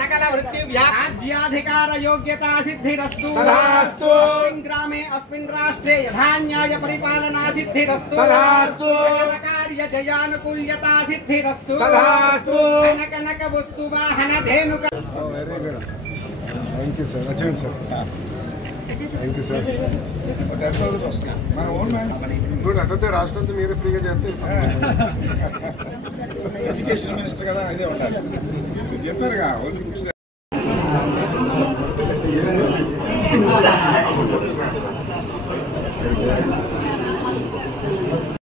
सकल वृत्ति राज्याधिकार योग्यता सिद्धिरस्तु तथास्तु अस्मिन् ग्रामे अस्मिन् राष्ट्रे यथान्याय परिपालना सिद्धिरस्तु तथास्तु सकल कार्य जयानुकूल्यता सिद्धिरस्तु तथास्तु कनक वस्तु वाहन धेनुक थैंक यू सर अच्छा sir thank you sir good अटे राष्ट्र मेरे फ्री एजुकेशन मिनिस्टर कदा इదే ఉండాలి చెప్పారుగా ఓన్లీ బుక్స్